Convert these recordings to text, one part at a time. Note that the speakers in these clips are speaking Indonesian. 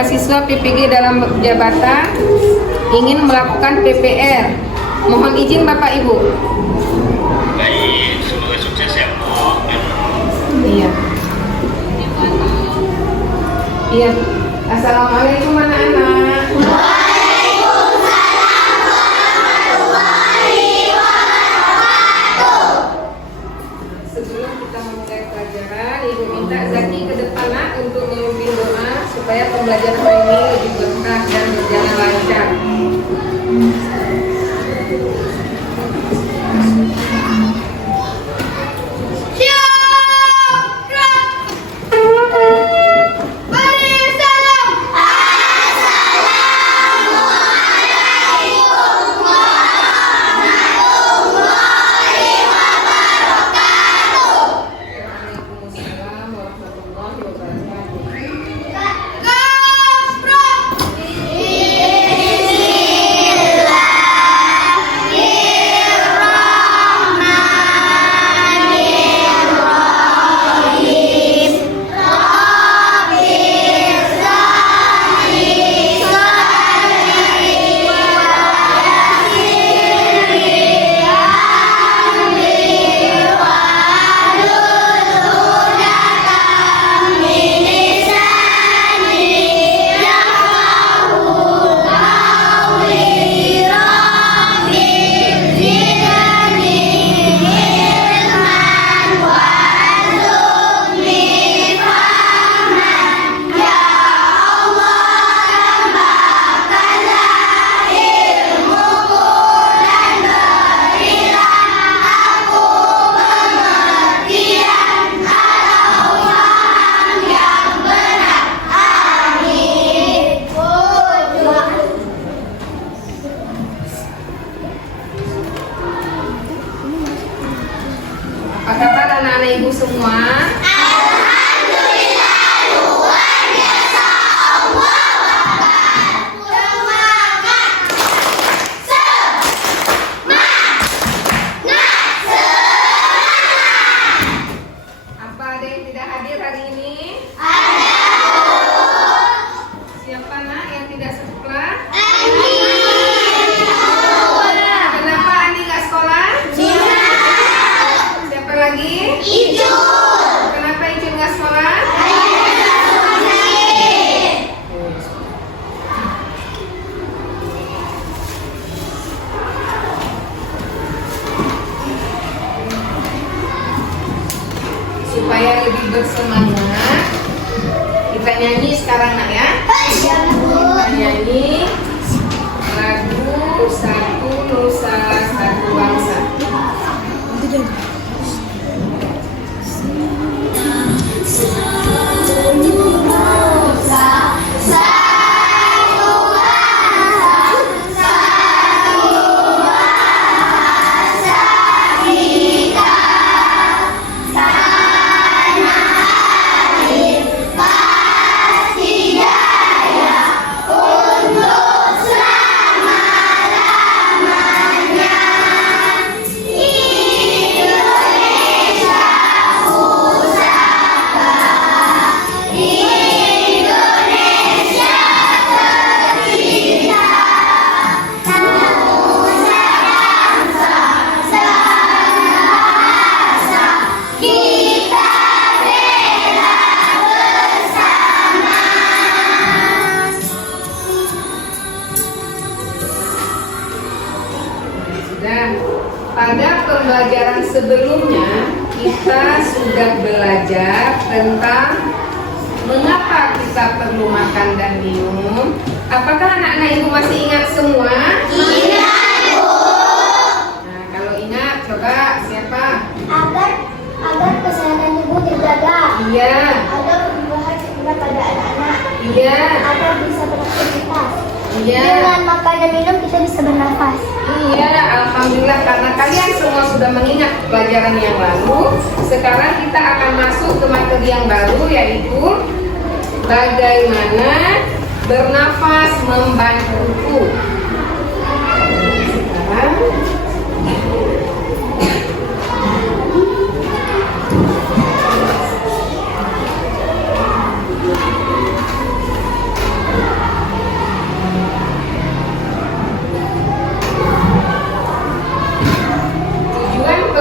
mahasiswa PPG dalam jabatan ingin melakukan PPR. Mohon izin Bapak Ibu. Baik, semoga sukses ya Bu. Iya. Iya. Assalamualaikum anak-anak. Sebelum kita memulai pelajaran, Ibu minta Zaki ke depan nak untuk memimpin doa supaya pembelajaran ini lebih berkah dan berjalan lancar. Waalaikumsalam warahmatullahi wabarakatuh. Apa kabar anak-anak ibu semua? Apa ada yang tidak hadir hari ini? Siapa nak yang tidak sekolah? Kenapa Andi nggak sekolah? Siapa lagi? Kenapa Ijun nggak sekolah? Supaya lebih bersemangat, kita nyanyi sekarang nak ya. Kita nyanyi lagu Satu Nusa Satu Bangsa. Dan pada pembelajaran sebelumnya kita sudah belajar tentang mengapa kita perlu makan dan minum. Apakah anak-anak ibu masih ingat semua? Ingat, Bu. Nah, kalau ingat coba siapa? Agar kesehatan ibu terjaga. Iya, Agar perubahan segera pada anak-anak. iya, Agar bisa beraktivitas. iya. Dengan makan dan minum kita bisa bernafas. Iya, alhamdulillah karena kalian semua sudah mengingat pelajaran yang lalu. Sekarang kita akan masuk ke materi yang baru, yaitu bagaimana bernafas membantu. Sekarang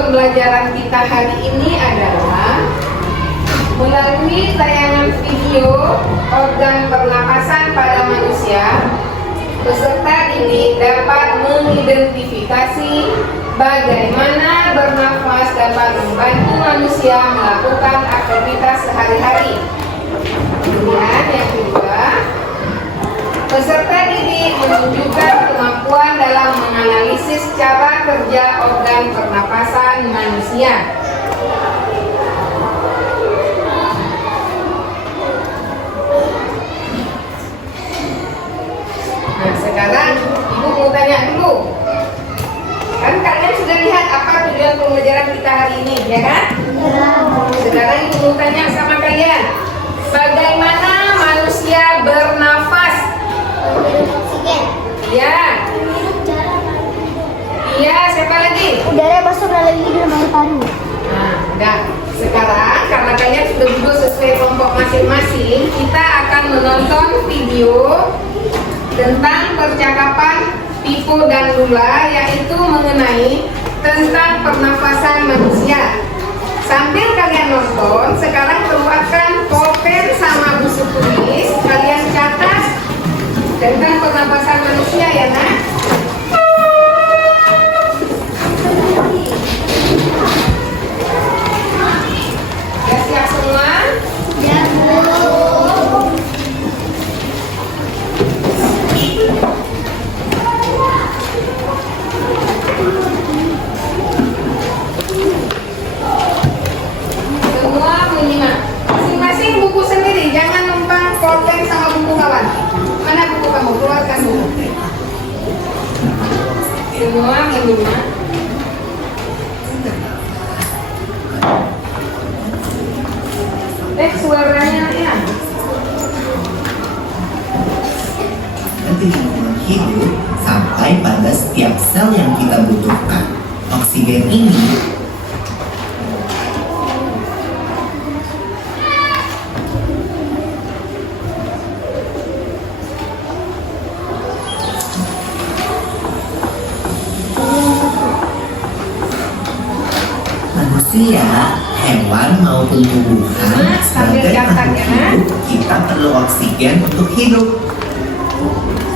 pembelajaran kita hari ini adalah melalui tayangan video organ pernapasan pada manusia. Peserta ini dapat mengidentifikasi bagaimana bernafas dapat membantu manusia melakukan aktivitas sehari-hari. Kemudian yang kedua, peserta didik menunjukkan kemampuan dalam menganalisis cara kerja organ pernapasan manusia. Nah, sekarang Ibu mau tanya dulu. Kan kalian sudah lihat apa tujuan pembelajaran kita hari ini, ya kan? Sekarang Ibu mau tanya sama kalian. Bagaimana manusia bernafas? Oksigen. Ya. Iya, siapa lagi? Udara masuk melalui hidung paru-paru. Nah, udah. Sekarang karena kalian sudah duduk sesuai kelompok masing-masing, kita akan menonton video tentang percakapan Pipo dan Lula, yaitu mengenai tentang pernafasan manusia. Sambil kalian nonton, sekarang keluarkan pulpen sama buku tulis, kalian catat tentang pernapasan manusia ya nak. Ya siap semua? Ya, Bu. Semua menyimak. Masing-masing buku sendiri, jangan numpang pulpen sama buku kawan. Mana buku kamu? Keluarkan dulu. Semua menyimak. Suaranya ya. Dari lingkungan hidup sampai pada setiap sel yang kita butuhkan. Oksigen ini manusia, hewan maupun tumbuhan sebagai makhluk hidup, kita perlu oksigen untuk hidup.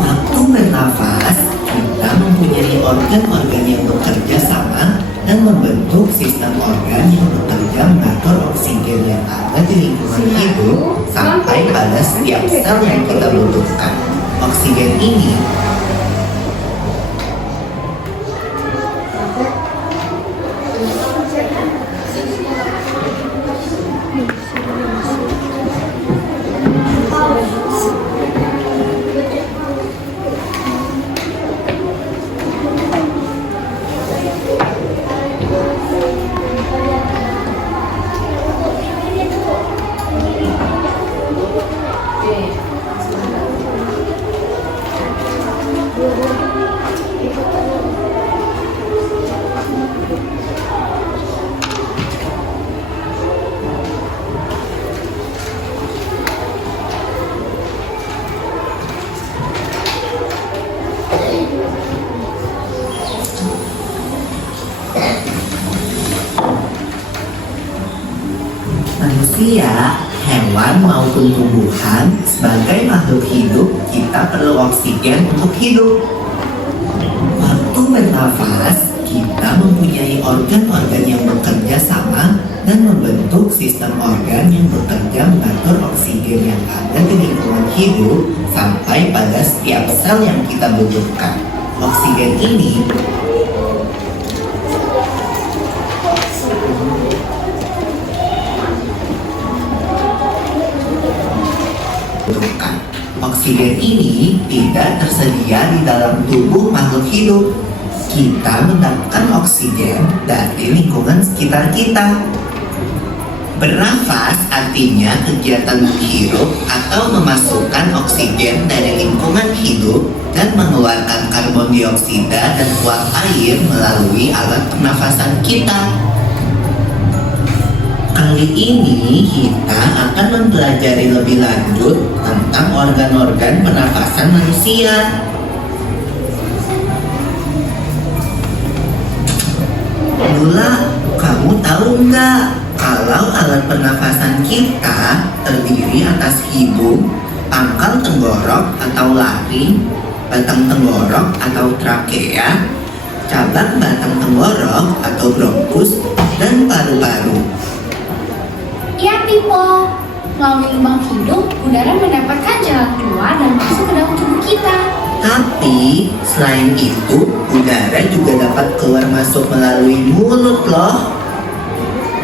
Waktu bernafas, kita mempunyai organ-organ yang bekerja sama dan membentuk sistem organ yang bekerja mengatur oksigen yang ada di lingkungan hidup sampai pada setiap sel yang kita butuhkan. Oksigen ini manusia, hewan maupun tumbuhan sebagai makhluk hidup, kita perlu oksigen untuk hidup. Waktu bernafas, kita mempunyai organ-organ yang bekerja sama dan membentuk sistem organ yang bekerja mengatur oksigen yang ada di lingkungan hidup sampai pada setiap sel yang kita butuhkan. Oksigen ini butuhkan. Oksigen ini tidak tersedia di dalam tubuh makhluk hidup. Kita mendapatkan oksigen dari lingkungan sekitar kita. Bernafas artinya kegiatan menghirup atau memasukkan oksigen dari lingkungan hidup dan mengeluarkan karbon dioksida dan uap air melalui alat pernafasan kita. Kali ini kita akan mempelajari lebih lanjut tentang organ-organ pernafasan manusia. Lula, Kamu tahu nggak kalau alat pernafasan kita terdiri atas hidung, pangkal tenggorok atau laring, batang tenggorok atau trakea, cabang batang tenggorok atau bronkus, dan paru-paru. Iya, Pipo. Melalui lubang hidung, udara mendapatkan jalan keluar dan masuk ke dalam tubuh kita. Tapi selain itu, udara juga dapat keluar masuk melalui mulut loh.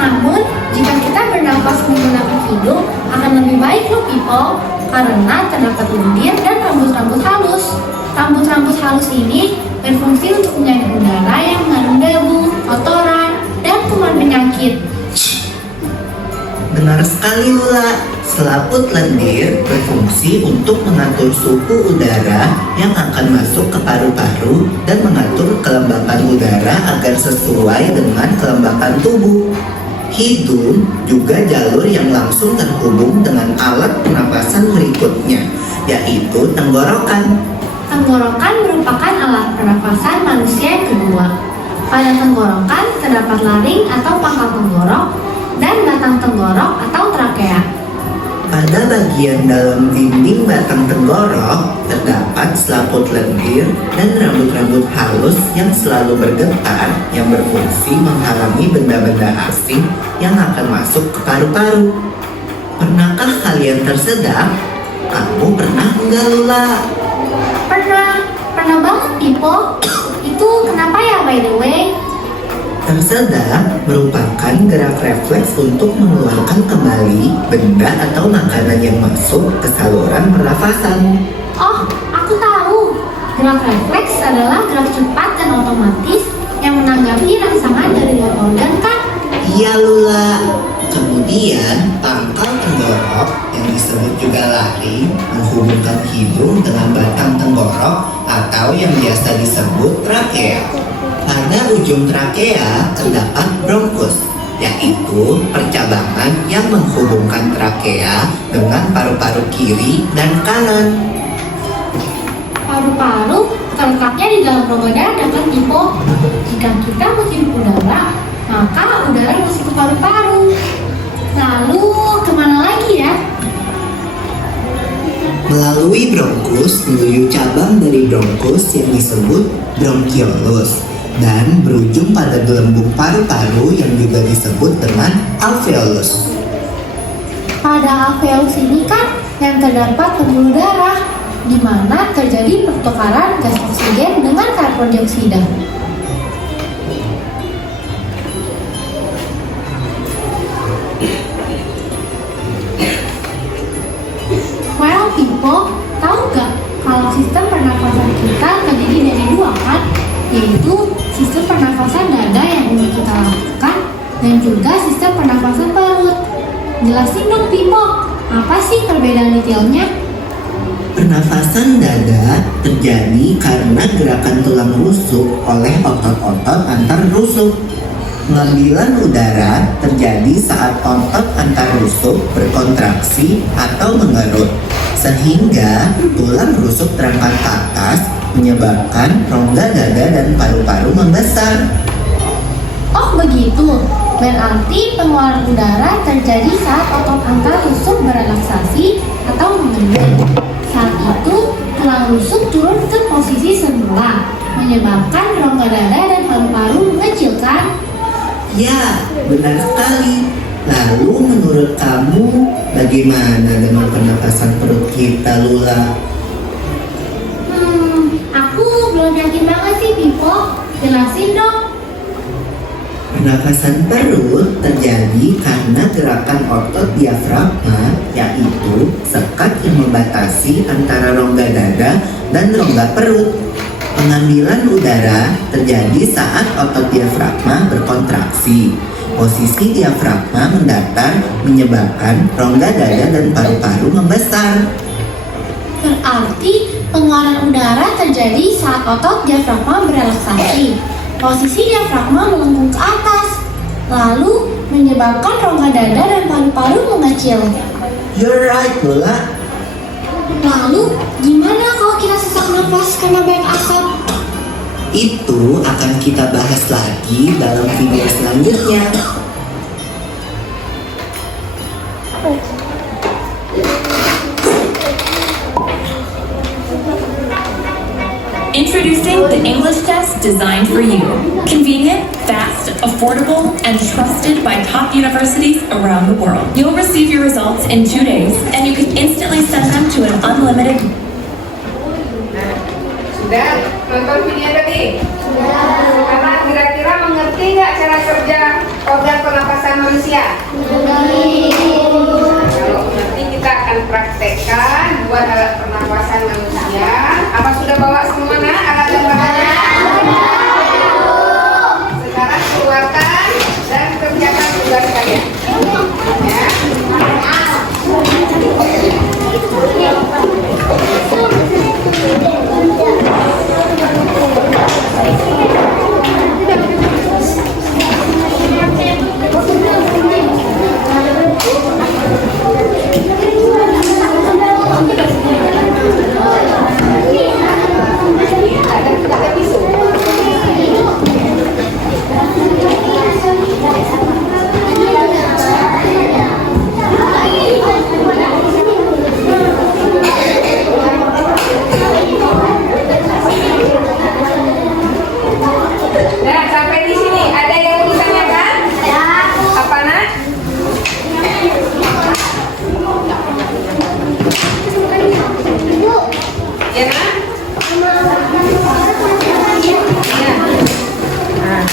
Namun, jika kita bernafas menggunakan hidung, akan lebih baik loh, Pipo. Karena terdapat lendir dan rambut-rambut halus. Rambut-rambut halus ini berfungsi untuk menyaring udara yang mengandung debu, kotoran, dan kuman penyakit. Benar sekali Lula, selaput lendir berfungsi untuk mengatur suhu udara yang akan masuk ke paru-paru dan mengatur kelembapan udara agar sesuai dengan kelembapan tubuh. Hidung juga jalur yang langsung terhubung dengan alat pernapasan berikutnya, yaitu tenggorokan. Tenggorokan merupakan alat pernafasan manusia yang kedua. Pada tenggorokan terdapat laring atau pangkal tenggorok dan batang tenggorok atau trakea. Pada bagian dalam dinding batang tenggorok terdapat selaput lendir dan rambut-rambut halus yang selalu bergetar yang berfungsi menghalangi benda-benda asing yang akan masuk ke paru-paru. Pernahkah kalian tersedak? Kamu pernah enggak Lula? Pernah banget, Pipo. Itu kenapa ya, by the way? Tersedak merupakan gerak refleks untuk mengeluarkan kembali benda atau makanan yang masuk ke saluran pernafasan. Oh, aku tahu. Gerak refleks adalah gerak cepat dan otomatis yang menanggapi rangsangan dari luar organ, kan? Iya Lula. Kemudian pangkal tenggorok yang disebut juga laring menghubungkan hidung dengan batang tenggorok atau yang biasa disebut trakea. Pada ujung trakea terdapat bronkus, yaitu percabangan yang menghubungkan trakea dengan paru-paru kiri dan kanan. Paru-paru terletaknya di dalam rongga dada, kan, Pipo? Jika kita menghirup udara, maka udara masuk ke paru-paru. Lalu kemana lagi ya? Melalui bronkus menuju cabang dari bronkus yang disebut bronkiolus dan berujung pada gelembung paru-paru yang juga disebut dengan alveolus. Pada alveolus ini kan yang terdapat pembuluh darah, di mana terjadi pertukaran gas oksigen dengan karbon dioksida. Well, Pipo, tahu gak kalau sistem pernafasan kita terdiri dari dua, kan? Yaitu sistem pernafasan dada yang umum kita lakukan dan juga sistem pernafasan perut. Jelasin dong, Pipo, apa sih perbedaan detailnya? Pernafasan dada terjadi karena gerakan tulang rusuk oleh otot-otot antar rusuk. Pengambilan udara terjadi saat otot antar rusuk berkontraksi atau mengerut, sehingga tulang rusuk terangkat ke atas menyebabkan rongga dada dan paru-paru membesar. Oh begitu, berarti pengeluaran udara terjadi saat otot antar rusuk berelaksasi atau mengendut. Saat itu, tulang rusuk turun ke posisi semula, menyebabkan rongga dada dan paru-paru mengecilkan. Ya, benar sekali. Lalu menurut kamu bagaimana dengan pernapasan perut kita, Lula? Aku belum yakin banget sih, Pipo. Jelasin dong. Pernapasan perut terjadi karena gerakan otot diafragma, yaitu sekat yang membatasi antara rongga dada dan rongga perut. Pengambilan udara terjadi saat otot diafragma berkontraksi. Posisi diafragma mendatar menyebabkan rongga dada dan paru-paru membesar. Berarti pengeluaran udara terjadi saat otot diafragma berelaksasi. Posisi diafragma melengkung ke atas, lalu menyebabkan rongga dada dan paru-paru mengecil. You're right, Lula. Lalu, gimana kalau kita sesak napas karena banyak asap? Itu akan kita bahas lagi dalam video selanjutnya. Introducing the English test designed for you. Convenient, fast, affordable, and trusted by top universities around the world. You'll receive your results in 2 days, and you can instantly send them to an unlimited. Sudah nonton video tadi? Sekarang kira-kira mengerti nggak cara kerja organ pernapasan manusia? Kalau mengerti kita akan praktekkan buat alat pernapasan manusia. Apa sudah bawa semua alat dan bahannya? Sekarang keluarkan dan kerjakan tugas kalian. Ya. Nah, sampai di sini ada yang mau ditanyakan? Apa nak? Ya nak? Ya. Nah.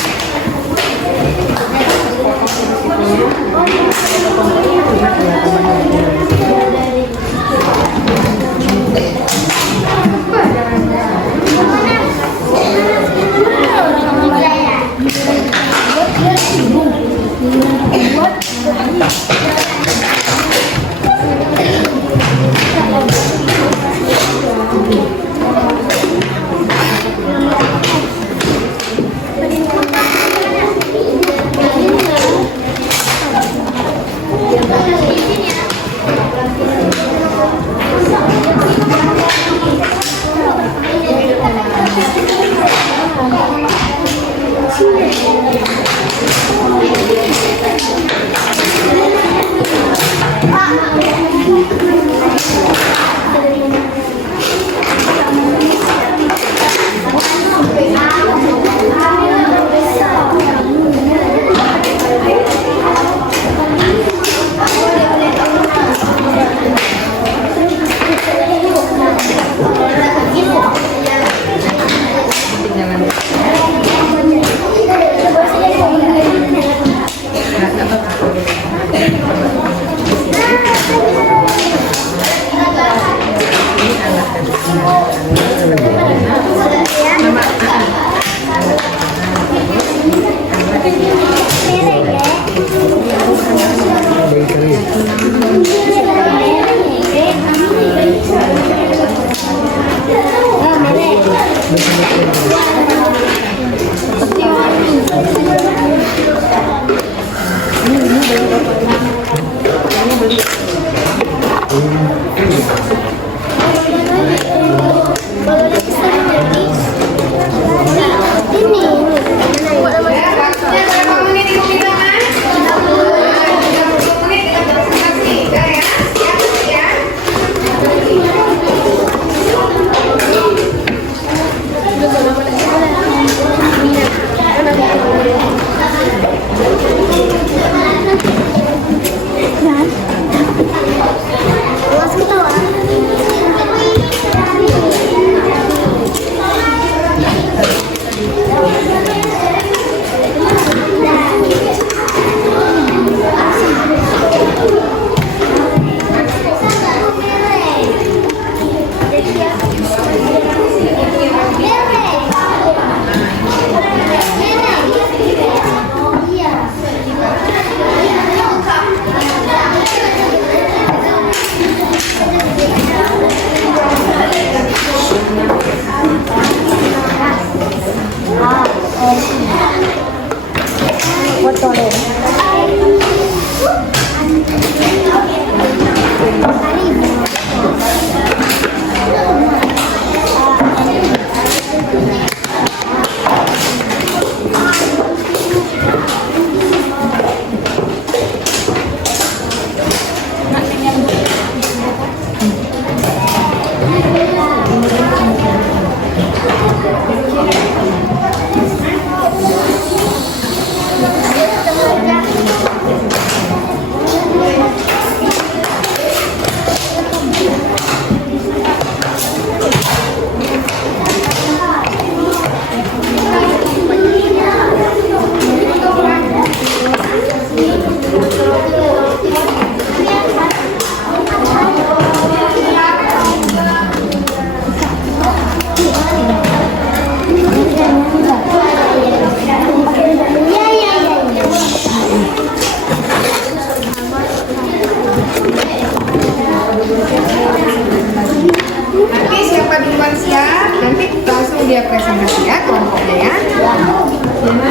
dia presentasi ya kelompoknya ya. Yana.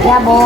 Ya, Bu.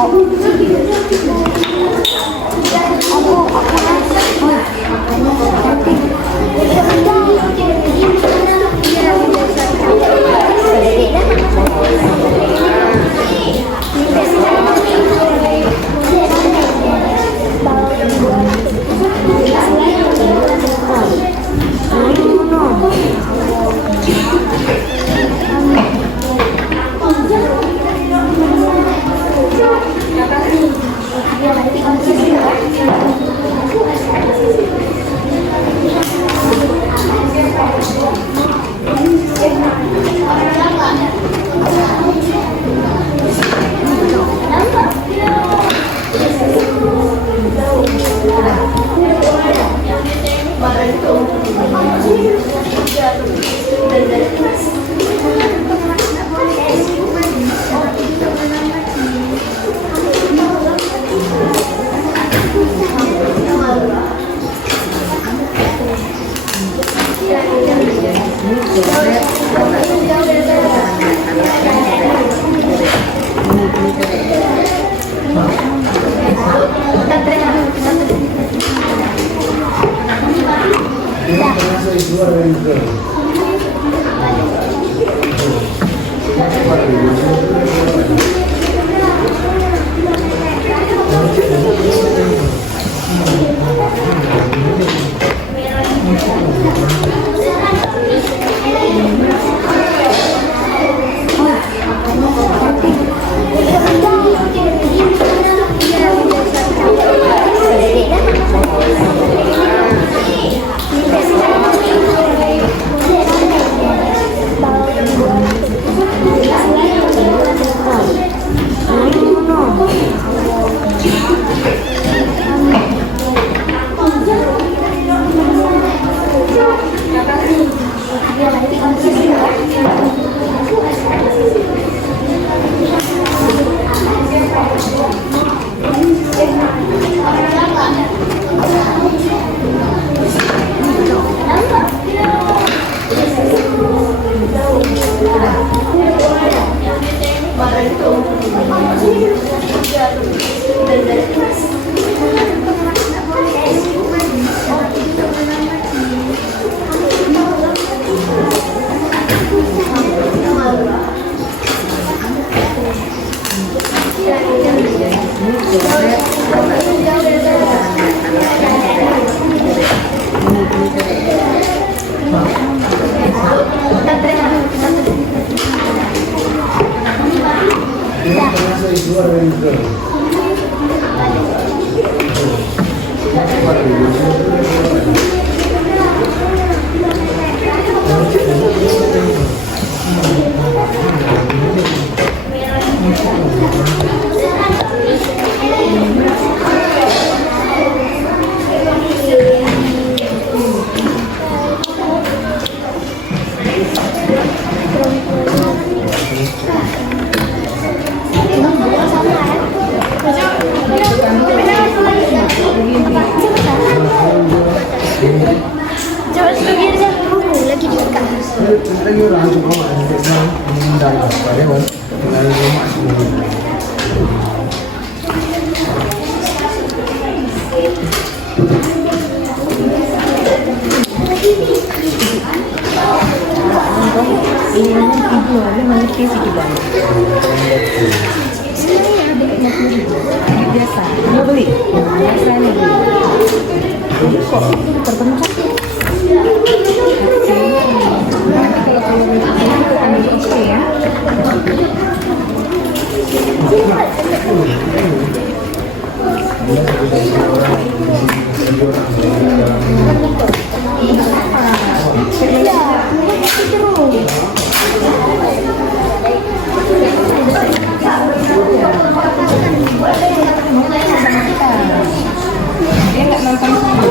Dia nggak nonton semua.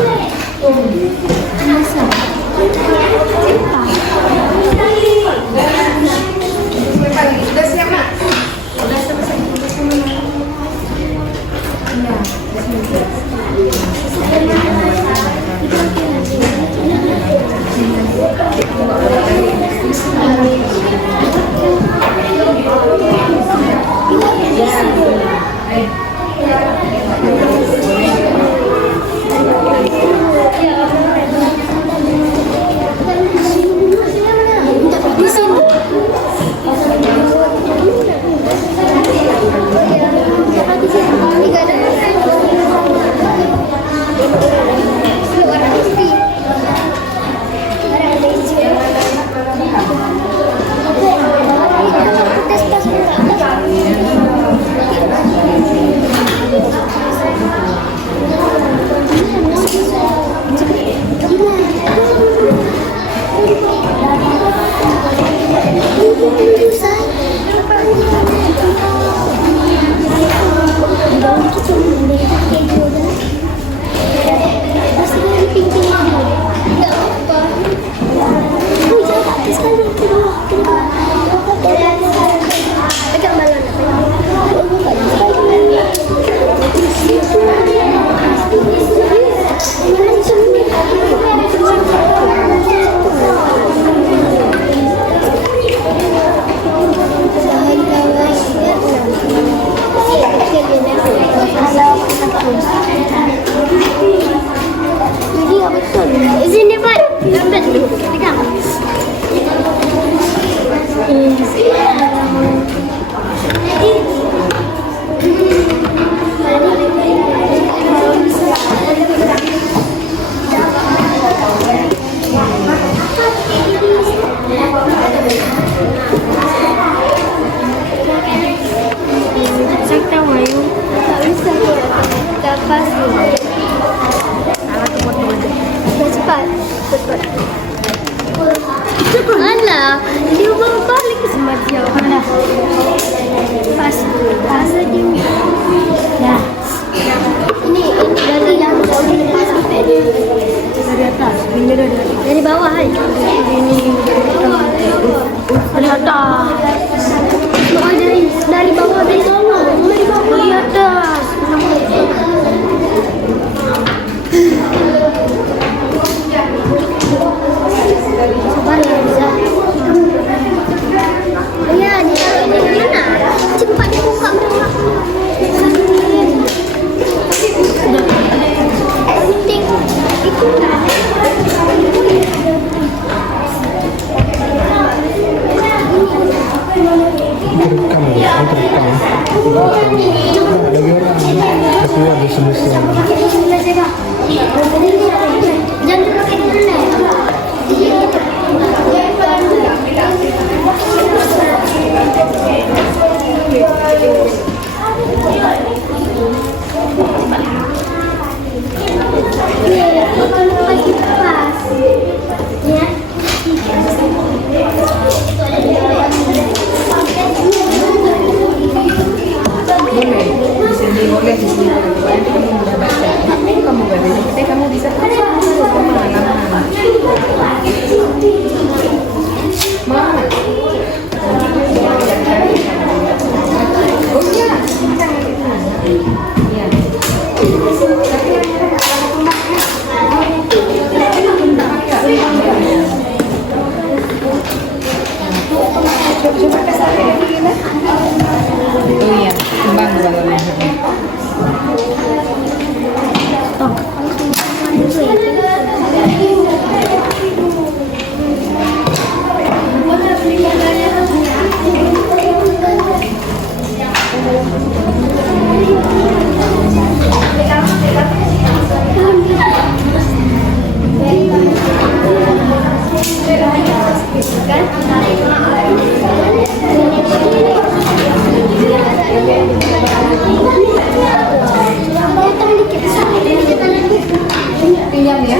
Udah siap, Mak? Udah selesai. Iya. Mana? Dia baru balik ke tempat dia. Mana? Pas lagi. Ya. Ini dari yang sampai dari atas. Ini dari bawah hai. Ini dari atas. Dari bawah dari atas. Sabar ya Riza. Iya, ditaruh ini gimana? Cepat buka berapa? Penting itu. Terekam ya, terekam ya. Ada orang, keluar di semestinya. Jangan pakai internet. Boleh di sini nanti kamu bisa baca. Kamu baca, nanti kamu bisa pengalaman. Mana? Oh iya, iya. Coba kasih gimana? Oh iya, kembang balonnya. Pinjam ya.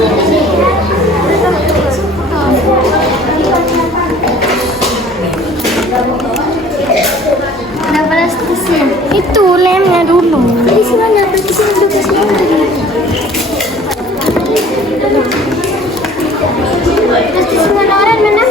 Ada plastisnya. Itu lemnya dulu. Di sini ada plastisnya dulu ke sini. Plastisnya orang mana?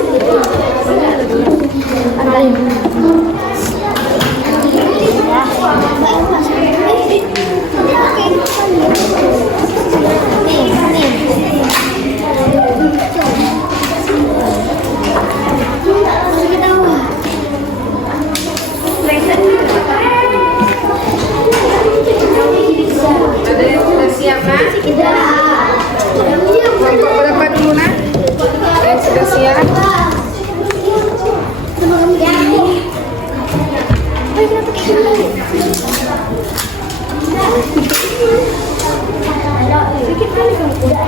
Ada yang sudah siap, Nak? Kelompok berapa dulu, Nak? Yang sudah siap?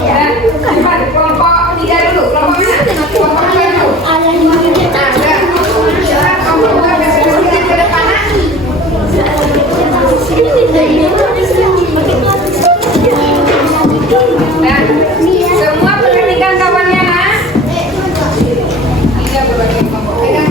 Ya, cepat, kelompok 3 dulu. Kelompok mana? Kelompok 3 dulu. Nah, udah. Cepat, kelompok 2 kasih sedikit ke depan, Nak. Nah, semua perhatikan kawannya, Nak. 3 berbagai kelompok. Pegang.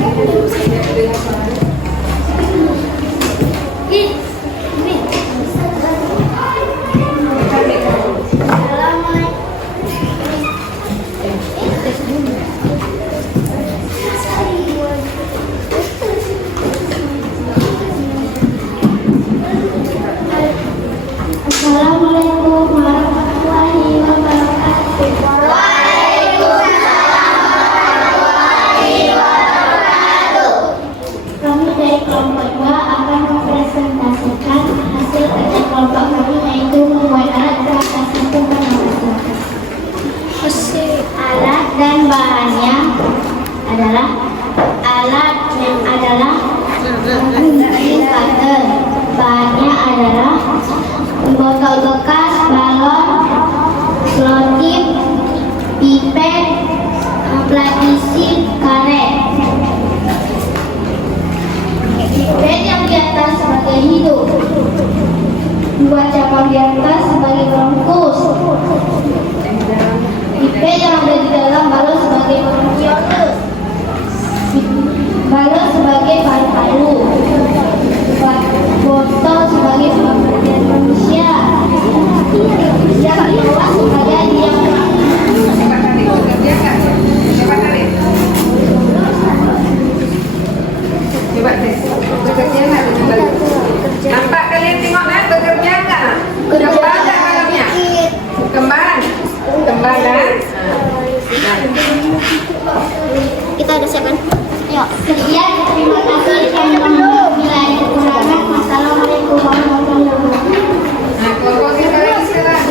Assalamualaikum warahmatullahi wabarakatuh. Kami dari kelompok 2 akan mempresentasikan hasil kerja kelompok kami, yaitu membuat alat berat satu pernafasan. Alat dan bahannya adalah cutter. Bahannya adalah botol bekas, balon, selotip, pipet, plat isi, karet. Pipet yang di atas sebagai hidung, 2 cabang di atas sebagai bronkus. Pipet yang ada di dalam balon sebagai bronkiolus. Balon sebagai paru-paru. Botol sebagai pemberian manusia. Yang di bawah sebagai diafragma. Coba tarik, bekerja nggak? Coba tarik. Coba tes, bekerja nggak dengan baik? Nampak kalian tengok, Nak, bekerja nggak? Kembang nggak malamnya? Kembang? Kembang, kan? Kita ada siapkan. Yuk. Sekian, terima kasih. Bila ada kekurangan, wassalamualaikum warahmatullahi wabarakatuh. Nah, kelompok kita lagi sekarang.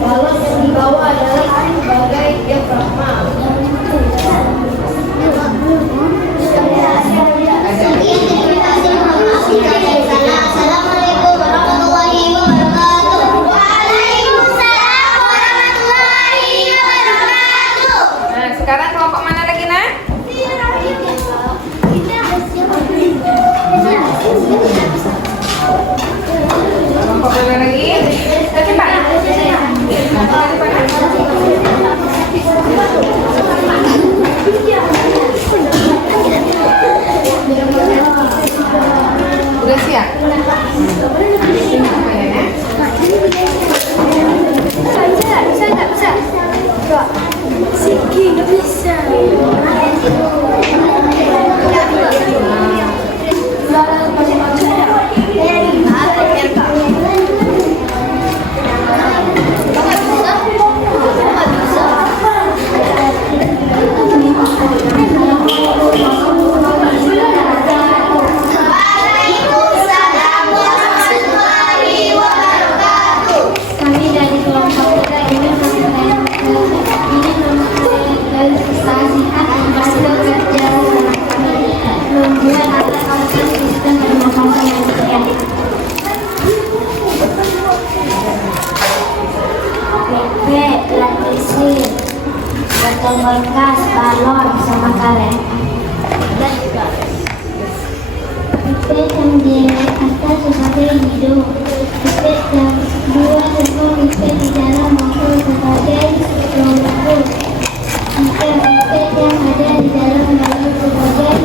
Kalau yang di bawah adalah sebagai diafragma. Assalamualaikum warahmatullahi wabarakatuh. Waalaikumsalam warahmatullahi wabarakatuh. Nah, sekarang kelompok mana lagi, Nak? Kelompok mana lagi? Cepat. Udah siap? Waalaikumsalam warahmatullahi wabarakatuh. Kami dari kelompok kita ini menrealisasikan hasil kerja kami membuat adaptasi sistem pernafasan manusia. PP, latisi, botol bekas, balon, sama karet. PP yang di atas sebagai hidup. PP yang dua sebelum PP di dalam maupun sebagai rumput. PP yang ada di dalam balon sebagai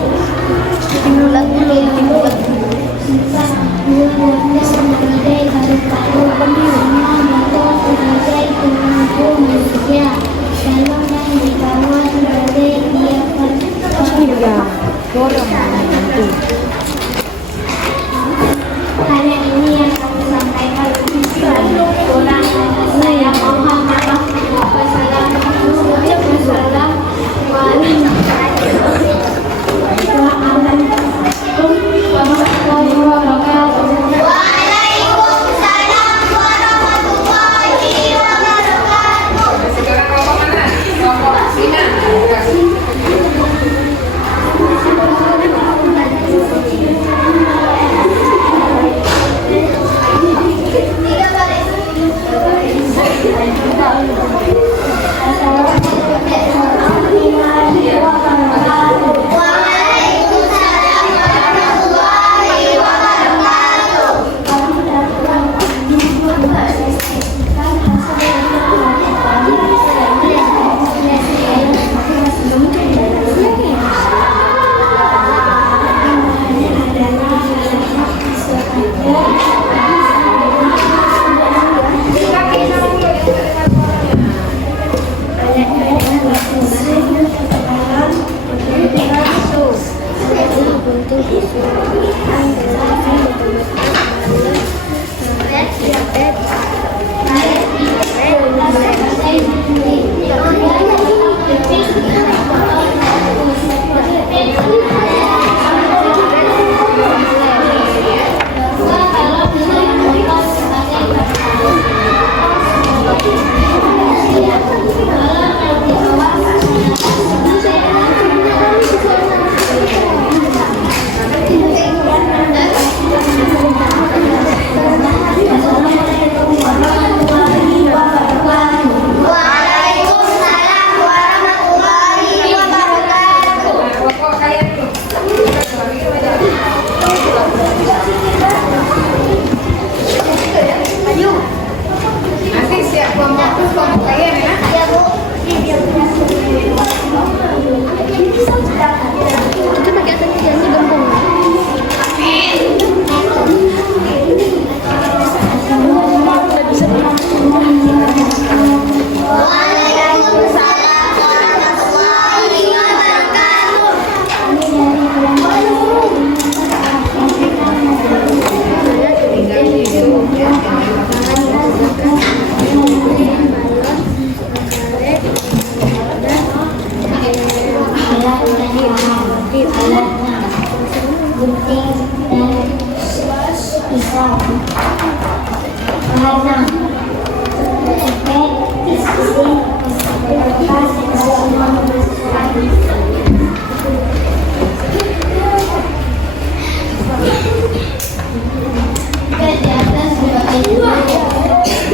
penulang-penulang. Empat, dua dalam sebagai paru-paru. Lima, botol sebagai penampu manusia. Dalam dan di bawah sebagai diafragma. Hanya ini yang kami sampaikan. Kurang saya mohon maaf. Wassalamualaikum warahmatullahi wabarakatuh. Waalaikumsalam warahmatullahi wabarakatuh. Sekarang kelompok mana? Kelompok Sina. bisa. Karena efek diskusi berlepas semua di atas sebagai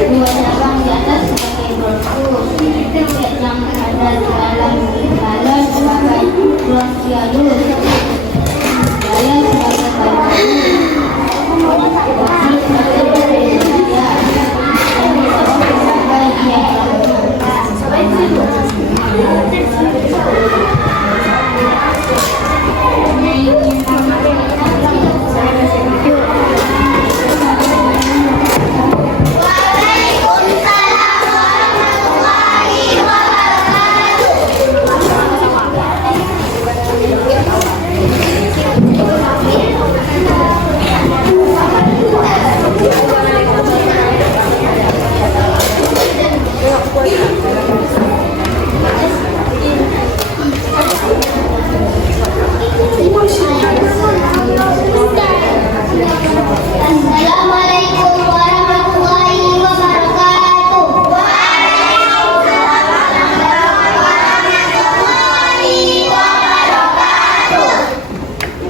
dua cabang di atas sebagai golput, tiket yang ada di dalam balon sebagai ruang jalur, balon sebagai balon, boxing sebagai media, dan sebagai Assalamualaikum warahmatullahi wabarakatuh.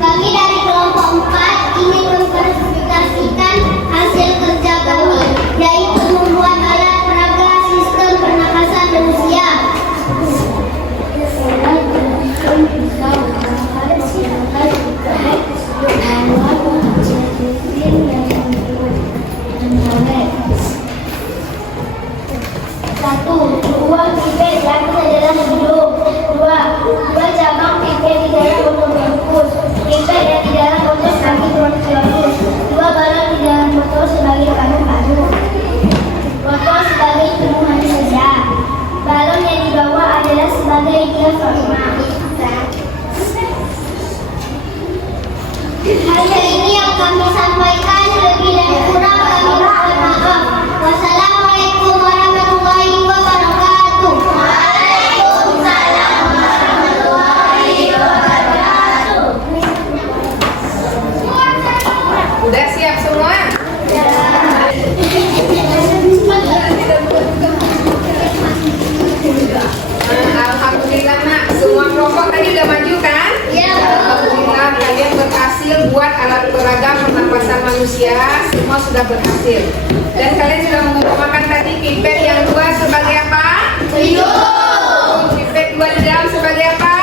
Kami dari kelompok 4 ingin mempresentasikan hasil kerja kami, yaitu membuat alat peraga sistem pernafasan manusia. Satu, ruang pipet yang di dalam hidung. Dua cabang pipet di dalam botol bungkus. Pipet yang di dalam botol sebagai bronkiolus. Dua balon di dalam botol sebagai paru-paru. Botol sebagai tumbuhan saja. Balon yang di bawah adalah sebagai diafragma. Hanya ini yang kami sampaikan, lebih dan kurang kami mohon maaf. Wassalamualaikum warahmatullahi wabarakatuh. Waalaikumsalam warahmatullahi wabarakatuh. Udah siap semua? Alhamdulillah nak, semua kelompok tadi udah maju kan? Ya. Alhamdulillah kalian berhasil buat alat peraga pernapasan manusia, semua sudah berhasil. Dan kalian sudah mengumpulkan tadi pipet yang 2 sebagai apa? Hidung. Pipet 2 di dalam sebagai apa?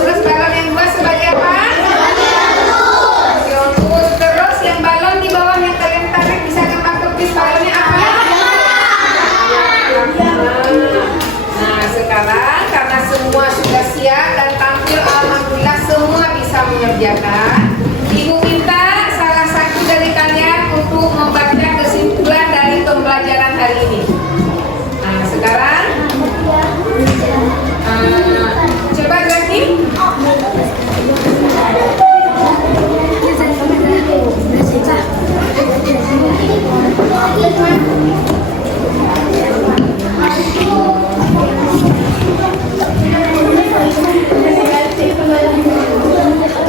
Terus balon yang 2 sebagai apa? Jalur. Terus yang balon di bawah yang kalian tarik bisa gambar kepis balonnya apa? Nah sekarang karena semua sudah siap dan tampil, alhamdulillah semua bisa mengerjakan. Ibu minta salah satu dari kalian untuk membaca kesimpulan dari pembelajaran hari ini. Nah sekarang coba Zaki.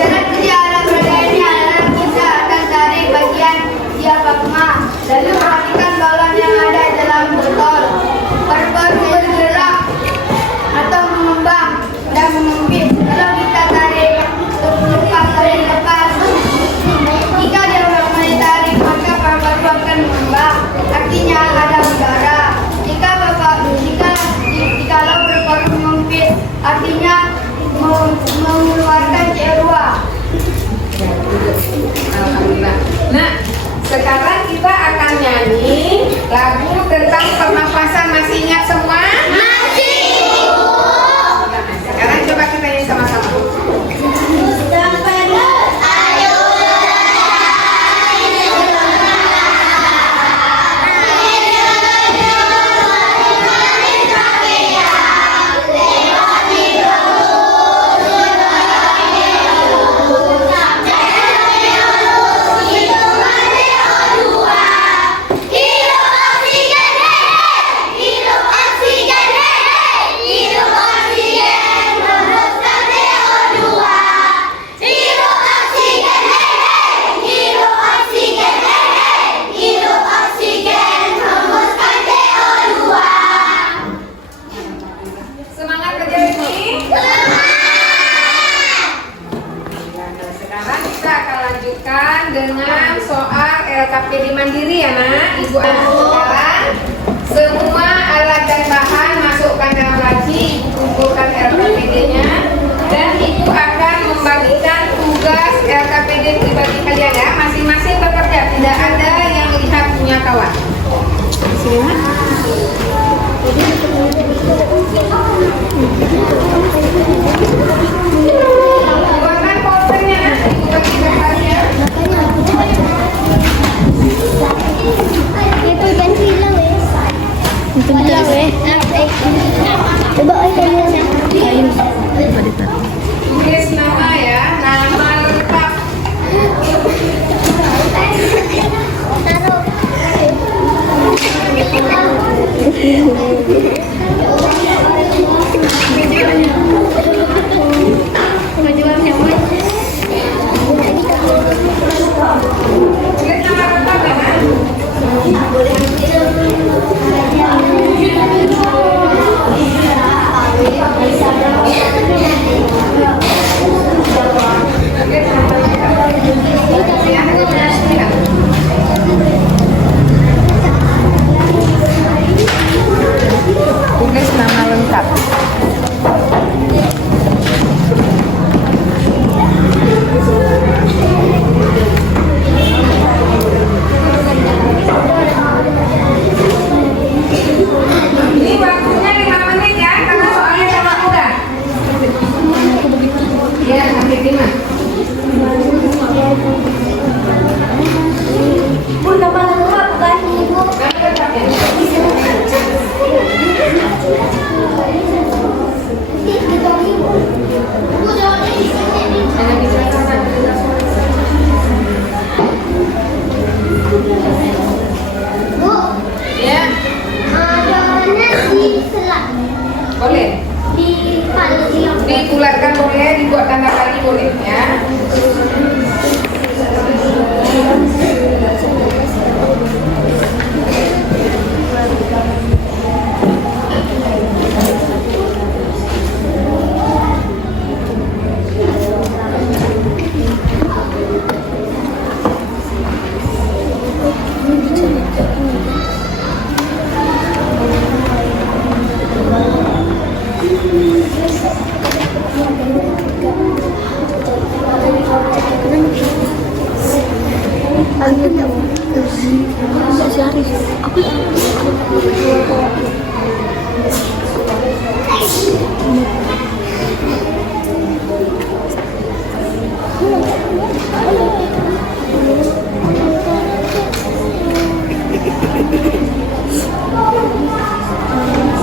Cara kerja alat peraga ini adalah kita akan tarik bagian diafragma, lalu perhatikan balon yang ada dalam botol. Paru-paru bergerak atau mengembang dan mengempit. Kalau kita tarik lepas tarik lepas, jika diafragma ditarik maka paru-paru akan mengembang. Artinya ada udara. Jikalau paru-paru mengempit, artinya mengeluarkan CO2. Alhamdulillah. Nah sekarang kita akan nyanyi lagu tentang pernafasan. Masih ingat semua? Masih. Nah, sekarang coba kita nyanyi sama-sama. Hidup oksigen, lanjutkan dengan soal LKPD mandiri ya nak. Ibu anak sekarang semua alat dan bahan masukkan dalam laci, kumpulkan LKPD-nya, dan ibu akan membagikan tugas LKPD pribadi kalian ya. Masing-masing bekerja, tidak ada yang lihat punya kawan. Sini nak. Buatkan foldernya nak. Ibu bagikan kalian. Itu ganti lang eh. Wala eh. Coba ayo. Tulis nama ya, nama lengkap. Tulis nama lengkap ya nak. Tulis nama lengkap. Ini waktunya 5 menit ya, karena soalnya sama muda. Ya, sampai 5. Bu, nama lengkap kan ibu? Nama lengkap ya. Jangan bisa Bu, ya, jawabannya di selat. boleh. Di paling Dibulatkan boleh, dibuat tanda kali boleh ya.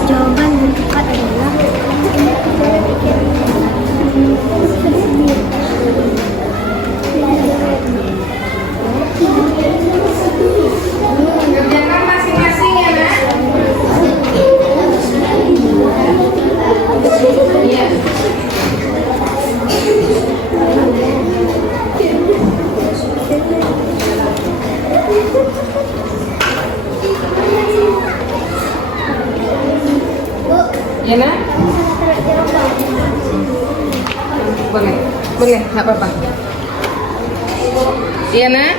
Jawaban yang tepat adalah Kerjakan masing-masing ya nak. Iya. Ya nak? Boleh, boleh, nggak apa-apa. Iya nak?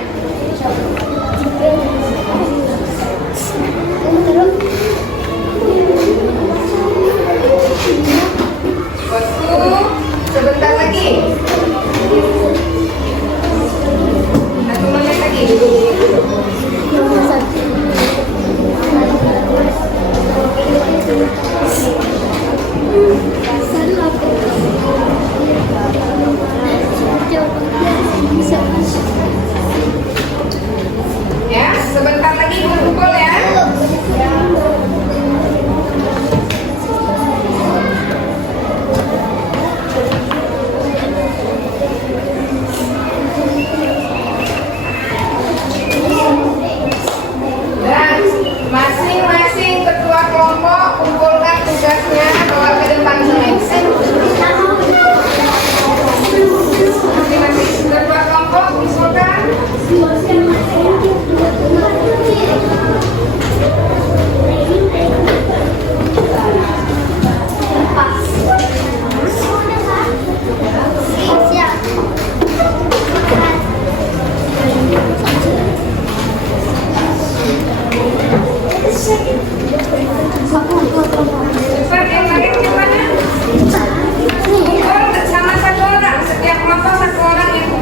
Waktu sebentar lagi. 1 menit lagi. Ya, sebentar lagi kumpul ya. Cepat yang lain gimana? Oh, sama satu orang. Setiap kelompok satu orang yang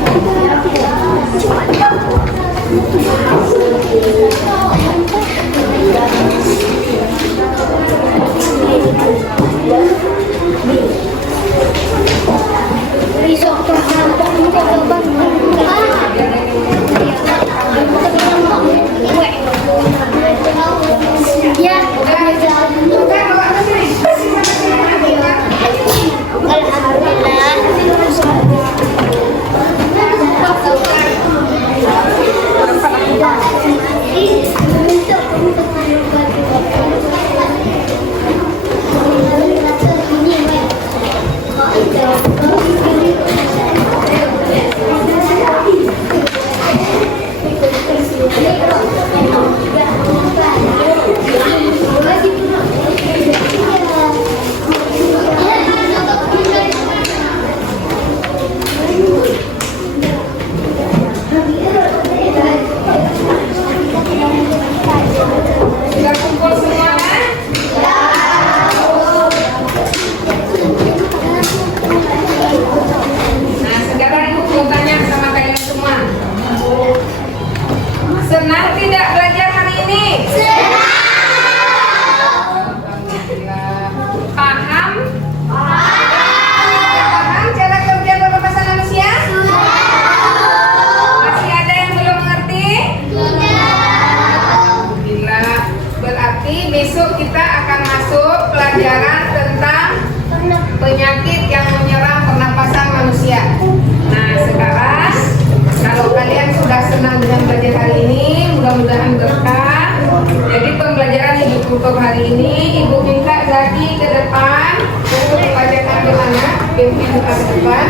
Risotto kelompok ya, udah bawa ke sini. Sudah kumpul semua kan? Nah, sekarang ibu mau tanya sama kalian semua. Senang tidak belajar hari ini? Paham? Paham cara kerja berbahasa manusia? Masih ada yang belum mengerti? Alhamdulillah. Berarti besok kita akan masuk pelajaran tentang penyakit yang menyerang pernapasan manusia. Nah, sekarang kalau kalian sudah senang dengan belajar hari ini, mudah-mudahan berkah. Jadi pembelajaran ibu tutup hari ini, ibu minta lagi ke depan untuk membacakan di mana, ibu minta ke depan.